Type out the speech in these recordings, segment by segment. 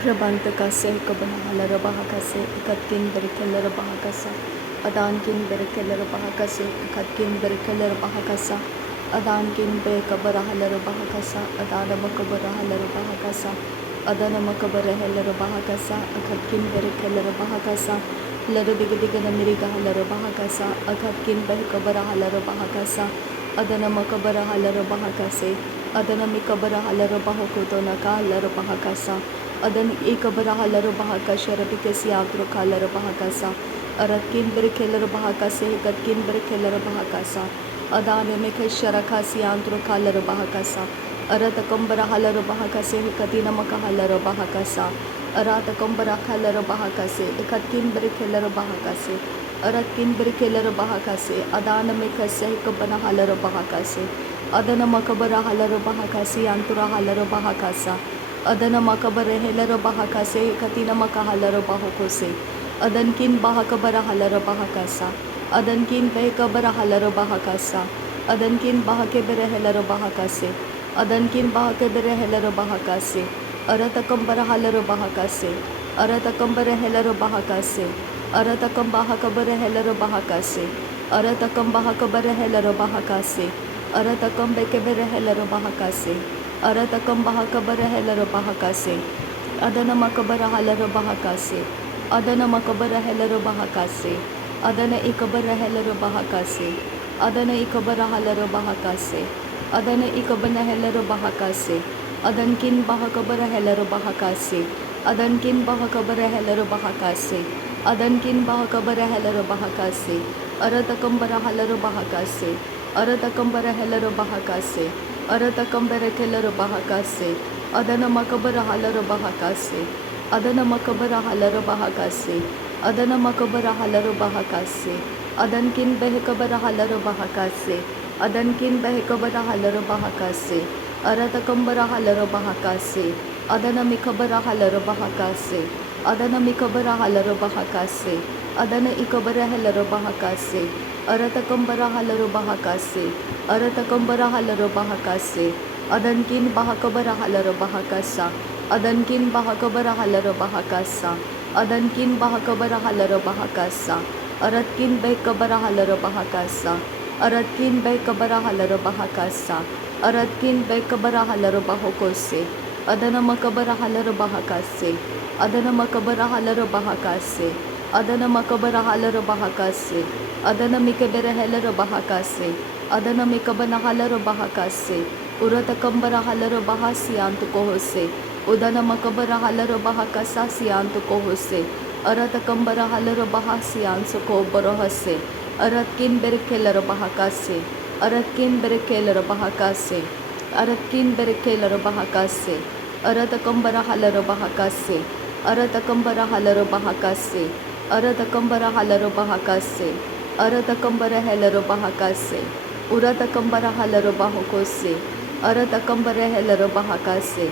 Rabantakase Kabanahala Bahakase, Katkin Berkeller Bahakasa, Adankin Berkeller Bahakase, Katkin Berkeller Bahakasa, Adankin Bekabarahalar Bahakasa, Adana Makabarahalar Bahakasa, Adana Makabarahalar Bahakasa, Akatkin Berkeller Bahakasa, Larabigadigana Mirigahalar Bahakasa, Akatkin Bekabarahalar Bahakasa, Adana Makabarahalar Bahakase, Adana Mikabarahalar Bahakotona Lar Bahakasa, अदन एक बरहालर बहाका शरबिकसी आग्रो खालर बहाकासा अरकिन बरखेलर बहाकासे कतकिन बरखेलर बहाकासा अदान में शरखासी आंत्रो खालर बहाकासा अरत कंबर hauler बहाकासे कतिन मकहालर बहाकासा अरात कंबर खालर बहाकासे कतकिन बरखेलर बहाकासे अरकिन बरखेलर बहाकासे अदान में खसे Cubbon hauler बहाकासे अदन मकबर हालर बहाकासी आंतुरा हालर बहाकासा अदन मकबर हेलर बहाकासे कतिन मकहालर बहाकोसे अदनकिन बहाकबर हालर बहाकासा अदनकिन बेकबर हालर बहाकासा अदनकिन बहाके बेरे हेलर बहाकासे अदनकिन बहाके बेरे हेलर बहाकासे अरतकंबर हालर बहाकासे अरतकंबर हेलर बहाकासे अरतकम बहाकबर हेलर बहाकासे अरतकम बहाकबर हेलर बहाकासे अरतकम बेके बेरे हेलर बहाकासे अरतकम बहाकबर हेलर बहाकासे अदन मकबर हालर बहाकासे अदन मकबर हेलर बहाकासे अदन इकबर हेलर बहाकासे अदन इकबर हालर बहाकासे अदन इकबन हेलर बहाकासे अदनकिन बहाकबर हेलर बहाकासे अदनकिन बहाकबर हेलर बहाकासे अदनकिन बहाकबर हेलर बहाकासे अरतकंबर हालर बहाकासे अरतकंबर हेलर बहाकासे अरतकंबर केलर बहाकासे अदन मकबर हालर बहाकासे अदन मकबर हालर बहाकासे अदन मकबर हालर बहाकासे अदनकिन बहकबर हालर बहाकासे अदनकिन बहकबर हालर बहाकासे अरतकंबर हालर बहाकासे अदन मिकबर हालर बहाकासे अदन मिकबर हालर बहाकासे अदन इकबर हेलर बहाकासे अरतकंबर हालर बहाकासे अरतकंबर हालर बहाकासे अदनकिन बहाकबर हालर बहाकासा अदनकिन बहाकबर हालर बहाकासा अदनकिन बहाकबर हालर बहाकासा अरतकिन बेकबर हालर बहाकासा अरतकिन बेकबर हालर बहाकासा अरतकिन बेकबर हालर बहाकोसे अदन मकबर हालर बहाकासे अदन मकबर हालर बहाकासे अदन मकबर हालर बहाकासे अदन मिकबर हेलर बहाकासे अदन मिकबन हालर बहाकासे उरतकंबर हालर बहासियांत कोहोसे उदन मकबर हालर बहाकासा सियांत कोहोसे अरतकंबर हालर बहासियांस को बरहसे अरतकिन बेरकेलर बहाकासे अरतकिन बेरकेलर बहाकासे अरतकिन बेरकेलर बहाकासे अरतकंबर हालर बहाकासे अरतकंबर हालर बहाकासे अरतकंबर हालर बहाकासे अरतकंबर हेलर बहाकासे उरतकंबर हालर बहाकोसे अरतकंबर हेलर बहाकासे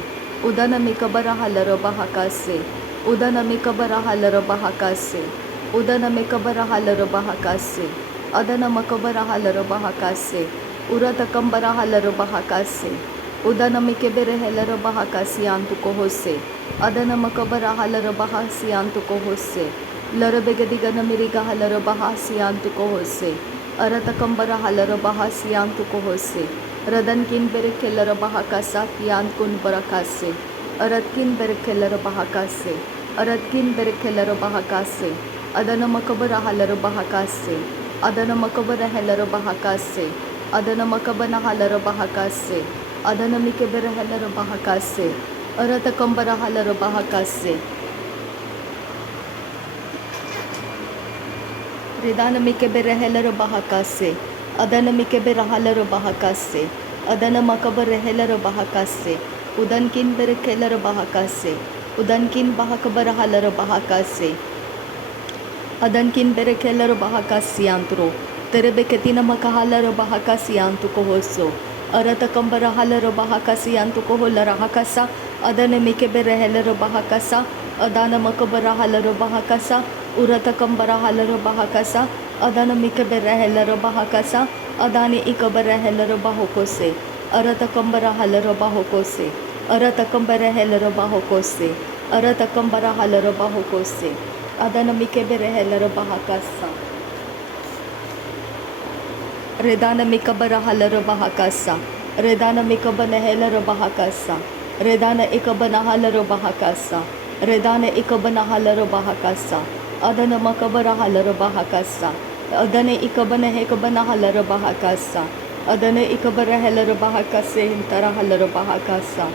उदन मिकबर हालर बहाकासे उदन मिकबर हालर बहाकासे उदन मिकबर हालर बहाकासे अदन मकबर हालर बहाकासे उरतकंबर हालर बहाकासे उदन मिकबर हेलर बहाकासी आंतु कोहोसे अदन मकबर हालर बहासी आंतु कोहोसे लरबेगदिगन मिरिगा हलर बहासियांतु कोहोसे अरतकंबर हलर बहासियांतु कोहोसे रदनकिन बेरकेलर बहाकासा तियांत कुन बरकासे अरतकिन बेरकेलर बहाकासे अरतकिन बेरकेलर बहाकासे अदन मकबर हलर बहाकासे अदन मकबर हेलर बहाकासे अदन मकबन हलर बहाकासे अदन मिकबर हेलर बहाकासे अरतकंबर हलर बहाकासे रिदान मिकबर हेलर बहाकासे अदन मिकबर हालर बहाकासे अदन मकबर हेलर बहाकासे उदनकिन बेरकेलर बहाकासे उदनकिन बहाकबर हालर बहाकासे अदनकिन बेरकेलर बहाकासियांत्रो तेरेबेकेतिन मकहालर बहाकासियांतु कोहोसो अरतकंबर हालर बहाकासियांतु कोहोलर हाकासा अदन मिकबर हेलर बहाकासा अदान मकबर हालर बहाकासा उरतकंबर हालर बहाकासा अदन मिकबर हेलर बहाकासा अदानी इकबर हेलर बहाकोसे अरतकंबर हालर बहाकोसे अरतकंबर हेलर बहाकोसे Aratakambara halaro bahokose. Adana mikebere helaro bahakasa. Redana mikabara halaro bahakasa. Redana mikabana helaro bahakasa. Redana ikabana halaro bahakasa. Redana ikabana halaro bahakasa. Adana makabara halaro bahakasa. Adana ikabana hekabana halaro bahakasa. Adana ikabara helaro bahakase hintara halaro bahakasa.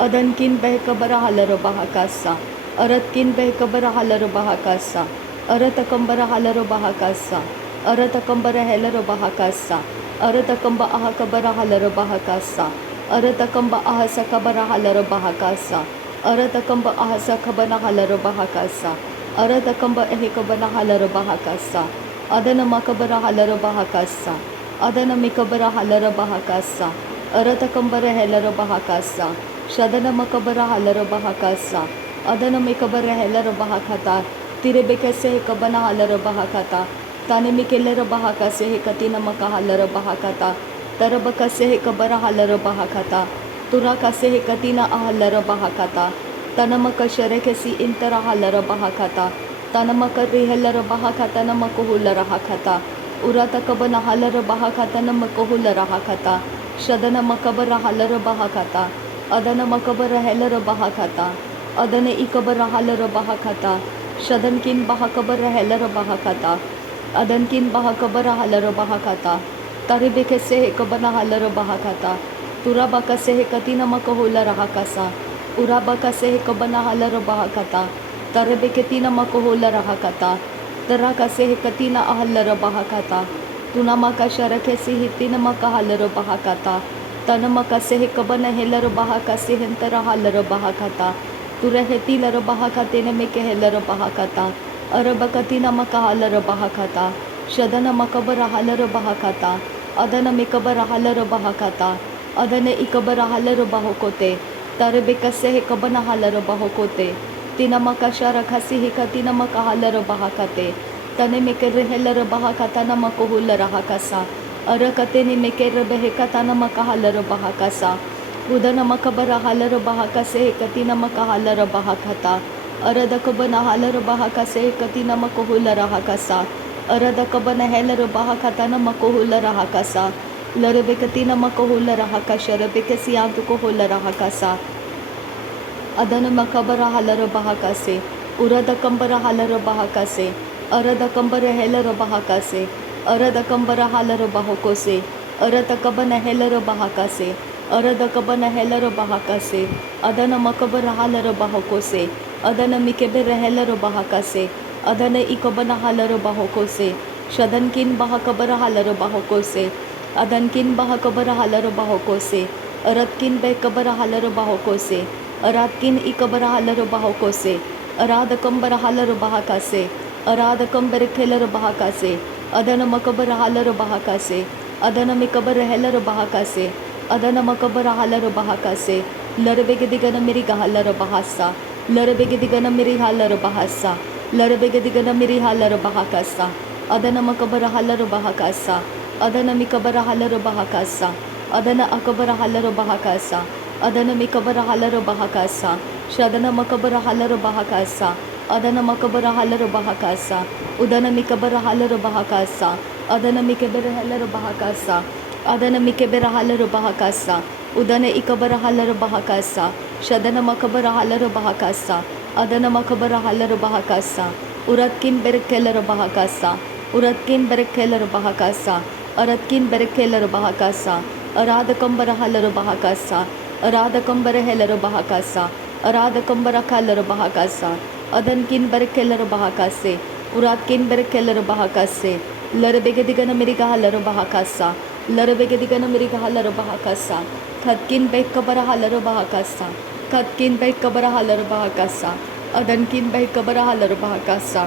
Adankin behkabara halaro bahakasa. Aratkin behkabara halaro bahakasa. Aratakambara halaro bahakasa. Aratakambara helaro bahakasa. Aratakamba ahakabara halaro bahakasa. Aratakamba ahasakabara halaro bahakasa. Aratakamba ahasakabana halaro bahakasa. Aratakamba ehekabana halaro bahakasa. Adana makabara halaro bahakasa. Adana mikabara halaro bahakasa. Aratakambara helaro bahakasa. Shadana makabara halaro bahakasa. Adana mikabara helaro bahakata. Tirebekase hekabana halaro bahakata. Tane mikelero bahakase hekatina maka halaro bahakata. Tarabakase hekabara halaro bahakata. Turakase hekatina ahalaro bahakata. Tanamaka sharekesi intara halaro bahakata. Tanamaka rihelaro bahakata namakuhulara hakata. Urata kabana halaro bahakata namakuhulara hakata. Shadana makabara halaro bahakata. Adana makabara helaro bahakata. Adana ikabara halaro bahakata. Shadankin bahakabara helaro bahakata. Adankin bahakabara halaro bahakata. Taribekese hekabana halaro bahakata. Turabakase hekatina makahulara hakasa. Urabakase hekabana halaro bahakata. Tarabeketina makohulara hakata. Tarakase hekatina ahalaro bahakata. Tunamaka sharakesi hitina makahalaro bahakata. Tanamakase hekabana helaro bahakase hentara halaro bahakata. Turahetilaro bahakatene meke helaro bahakata. Arabakatina makahalaro bahakata. Shadana makabara halaro bahakata. Adana mikabara halaro bahakata. Adana ikabara halaro bahokote. Tarabekase hekabana halaro bahokote. Tinamakashara khasi hikatina makahalaro bahakate. Tane mekere helaro bahakata namakohulara hakasa. Arakateni mekere behekatana makahalaro bahakasa. Udana makabara halaro bahakase hekatina makahalaro bahakata. Aradakabana halaro bahakase hekatina makohulara hakasa. Aradakabana helaro bahakatana makohulara hakasa. Larabekatina makohulara hakasha rabekasi antukohulara hakasa. Adana makabara halaro bahakase. Urada kambara halaro bahakase. Arada kambara helaro bahakase. Arada kambara halaro bahokose. Arada kabana helaro bahakase. Arada kabana helaro bahakase. Adana makabara halaro bahokose. Adana mikebere helaro bahakase. Adana ikabana halaro bahokose. Shadankin bahakabara halaro bahokose. Adankin bahakabara halaro bahokose. Aratkin bekabara halaro bahokose. Aratkin ikabara halaro bahokose. Aradakambara halaro bahakase. Aradakambara kelaro bahakase. Adana makabara halaro bahakase. Adana mikabara helaro bahakase. Adana makabara halaro bahakase. Larabegedigana miri gahalaro bahasa. Larabegedigana miri halaro bahasa. Larabegedigana miri halaro bahakasa. Adana makabara halaro bahakasa. Adana mikabara halaro bahakasa. Adana akabara halaro bahakasa. Adana mikabara halaro bahakasa. Shadana makabara halaro bahakasa. Adana makabara halaro bahakasa. Udana mikabara halaro bahakasa. Adana mikabara halaro bahakasa. Adana mikabara halaro bahakasa. Udana ikabara halaro bahakasa. Shadana makabara halaro bahakasa. Adana makabara halaro bahakasa. Uratkin berekelaro bahakasa. Uratkin berekelaro bahakasa. Aratkin berekelaro bahakasa. Aradakambara halaro bahakasa. Aradakambara helaro bahakasa. Aradakambara kalaro bahakasa. Adankin berekelaro bahakase. Uratkin berekelaro bahakase. Larabegedigana miriga halaro bahakasa. Larabegedigana miriga halaro bahakasa. Khatkin bekabara halaro bahakasa. Khatkin bekabara halaro bahakasa. Adankin bekabara halaro bahakasa.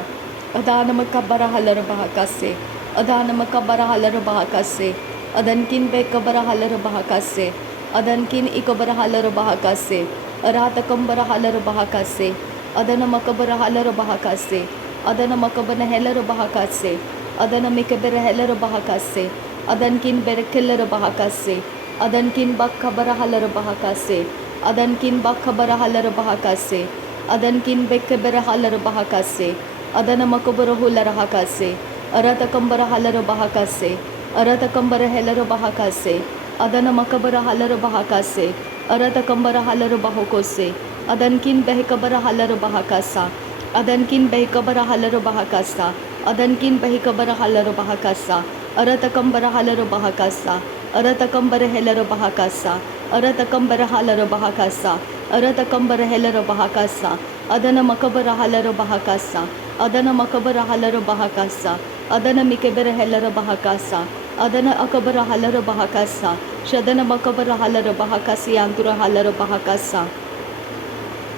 Adanamakabara halaro bahakase. Adanamakabara halaro bahakase. Adankin bekabara halaro bahakase. Adankin ikabara halaro bahakase. Aratakambara halaro bahakase. Adana makabara halaro bahakase. Adana makabana helaro bahakase. Adana mikabara helaro bahakase. Adankin berekelaro bahakase. Adankin bakkabara halaro bahakase. Adankin bakkabara halaro bahakase. Adankin bekebere halar bahakase. Adana makoboro hular hakase. Arata kambara halar bahakase. Arata kambara helar bahakase. Adana makabara halar bahakase. Arata kambara halar bahokose. Adankin behkabara halar bahakasa. Adankin behkabara halar bahakasa. Adankin behkabara halar bahakasa. Arata kambara halar bahakasa. Arata kambara helar bahakasa. Arata kambara halar bahakasa. Arata kambara helar bahakasa. Adana makabara halar bahakasa. Adana makabara halar bahakasa. Adana mikebere helar bahakasa. Adana akabara halar bahakasa. Shadana makabara halar bahakasi antura halar bahakasa.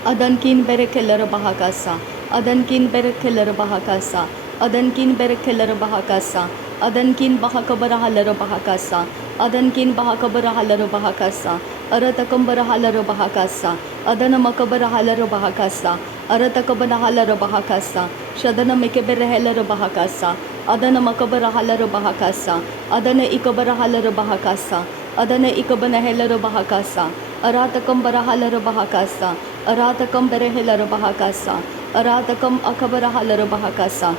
Adankin berekeller bahakasa. Adankin berekeller bahakasa. Adankin berekeller bahakasa. Adankin bahakabara halar bahakasa. Adankin bahakabara halar bahakasa. Aratakambara halar bahakasa. Adana makabara halar bahakasa. Aratakabara halar bahakasa. Shadana mekebere halar bahakasa. Adana makabara halar bahakasa. Adana ikabara halar bahakasa. Adana ikabana halar bahakasa. Aratakambara halar bahakasa. Aratakam bere halar bahakasa. Aratakam akabara halar bahakasa.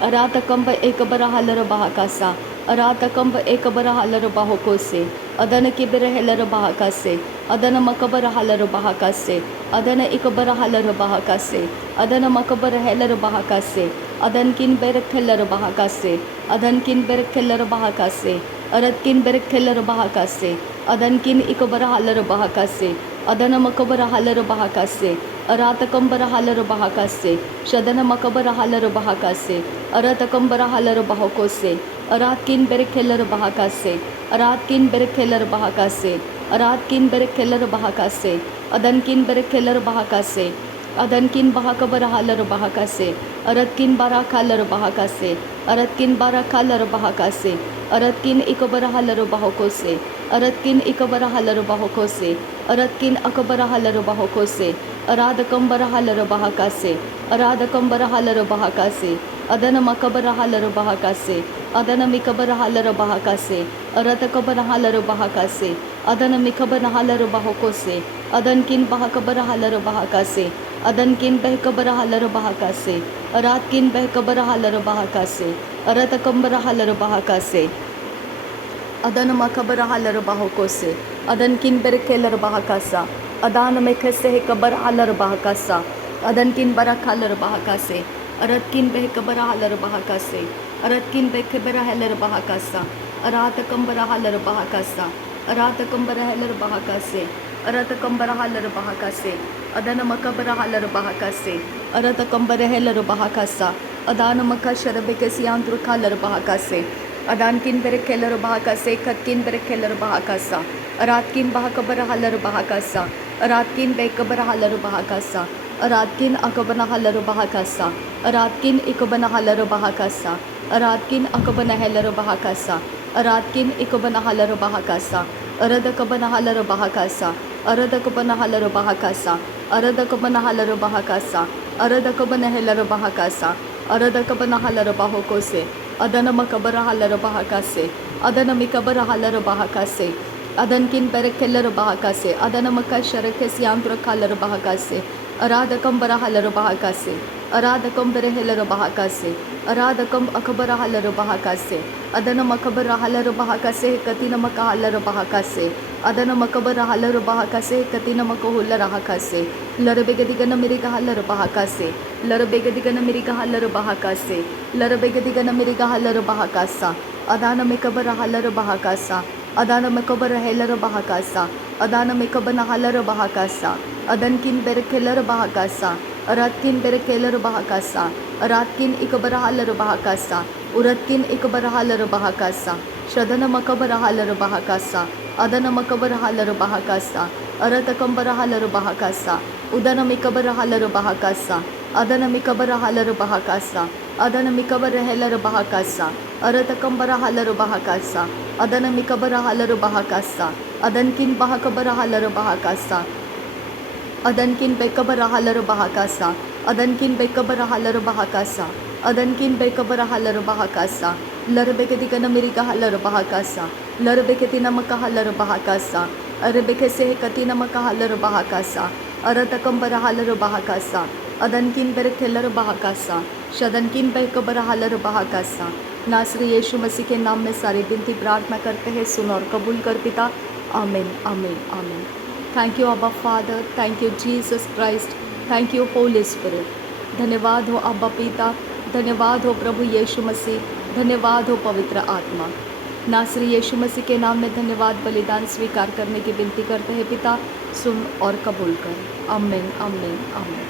Aratakam ba ekabara halar bahakasa. Aratakam ba ekabara halar bahokose. Adana kibere halar bahakase. Adana makabara halar bahakase. Adana ikabara halar bahakase. Adana makabara halar bahakase. Adankin berek halar bahakase. Adankin berek halar bahakase. Aratkin berek halar bahakase. Adankin ikabara halar bahakase. Adana makabara halar bahakase. Aratakambara halar bahakase. Shadana makabara halar bahakase. Aratakambara halar bahokose. Aratkin berekeller bahakase. Aratkin berekeller bahakase. Aratkin berekeller bahakase. Adankin berekeller bahakase. Adankin bahakabara halar bahakase. Aratkin barakalar bahakase. Aratkin barakalar bahakase. Aratkin ikabara halar bahokose. Aratkin ikabara halar bahokose. Aratkin akabara halar bahokose. Aradakambara halar bahakase. Aradakambara halar bahakase. Adana makabara halar bahakase. Adana mikabara halar bahakase. Aratakabara halar bahakase. Adana mikabara halar bahokose. Adankin bahakabara halar bahakase. Adankin behkabara halar bahakase. Aratkin behkabara halar bahakase. Aratakambara halar bahakase. Adana makabara halar bahokose. Adankin berekeller bahakasa. Adana mekese hekabar halar bahakasa. Adankin barak halar bahakase. Aratkin behkabara halar bahakase. Aratkin behkabara halar bahakasa. Aratakambara halar bahakasa. Aratakambara halar bahakase. Aratakambara halar bahakase. Adana makabara halar bahakase. Aratakambara halar bahakasa. Adana makasharabekesi andru halar bahakase. Adankin berekeller bahakase. Katkin berekeller bahakasa. Aratkin bahakabara halar bahakasa. Aratkin behkabara halar bahakasa. Aratkin akabana halar bahakasa. Aratkin ikabana halar bahakasa. Aratkin akabana halar bahakasa. Aratkin ikabana halar bahakasa. Aradakabana halar bahakasa. Aradakabana halar bahakasa. Aradakabana halar bahakasa. Aradakabana halar bahakasa. Aradakabana halar bahokose. Adana makabara halar bahakase. Adana mikabara halar bahakase. Adankin berekeller bahakase. Adana makasharakesi andra halar bahakase. Aradakam bara halar bahakase. Aradakam bere halar bahakase. Aradakam akabara halar bahakase. Adana makabara halar bahakase. Katina maka halar bahakase. Adana makabara halar bahakase. Katina maka hular bahakase. Larabegadigana miriga halar bahakase. Larabegadigana miriga halar bahakase. Larabegadigana miriga halar bahakasa. Adana makabara halar bahakasa. Adana makabara halar bahakasa. Adana makabana halar bahakasa. Adankin berekeller bahakasa. Aratkin berekeller bahakasa. Aratkin ikabara halar bahakasa. Uratkin ikabara halar bahakasa. Shadana makabara halar bahakasa. Adana makabara halar bahakasa. Aratakambara halar bahakasa. Udana mikabara halar bahakasa. Adana mikabara halar bahakasa. Adana mikabara halar bahakasa. Aratakambara halar bahakasa. Adana mikabara halar bahakasa. Adankin bahakabara halar bahakasa. Adankin bekabara halar bahakasa. Adankin bekabara halar bahakasa. Adankin bekabara halar bahakasa. Larabeketikana miriga halar bahakasa. Larabeketina maka halar bahakasa. Arabekesehe katina maka halar bahakasa. अरतकम बरहालर बहाकासा अदनकिन बेरखेलर बहाकासा शदनकिन बहकबर हालर बहाकासा। नासरी यीशु मसीह के नाम में सारी विनती प्रार्थना करते हैं, सुन और कबूल कर पिता। आमीन आमीन आमीन। थैंक यू अब्बा father, thank you Jesus Christ, thank you Holi spirit. धन्यवाद हो अब्बा पिता, धन्यवाद हो प्रभु यीशु मसीह, धन्यवाद हो पवित्र आत्मा। नासरी यीशु मसीह के नाम में धन्यवाद बलिदान स्वीकार करने की विनती करते हैं पिता, सुन और कबूल कर। आमीन आमीन आमीन।